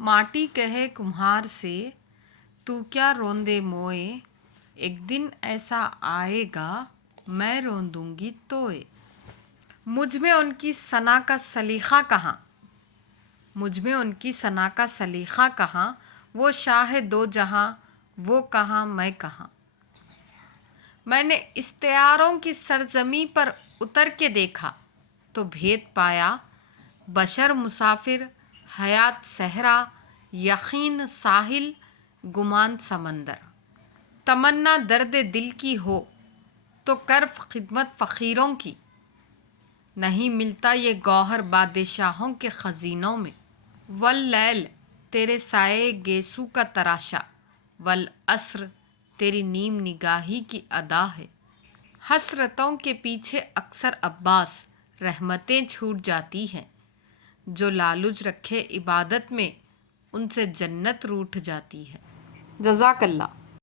माटी कहे कुम्हार से, तू क्या रोंदे मोए, एक दिन ऐसा आएगा मैं रोन दूंगी तोए। मुझ में उनकी सना का सलीखा कहाँ, मुझ में उनकी सना का सलीखा कहाँ, वो शाह दो जहां, वो कहाँ मैं कहाँ। मैंने इश्तियारों की सरजमी पर उतर के देखा तो भेद पाया, बशर मुसाफिर, हयात सहरा, यकीन साहिल, गुमान समंदर। तमन्ना दर्द दिल की हो तो कर खिदमत फ़कीरों की, नहीं मिलता ये गौहर बादशाहों के ख़ज़ीनों में। वल लैल तेरे साए गेसू का तराशा, वल अस्र तेरी नीम निगाही की अदा है। हसरतों के पीछे अक्सर अब्बास रहमतें छूट जाती हैं, जो लालुज रखे इबादत में उनसे जन्नत रूठ जाती है। जज़ाकल्लाह।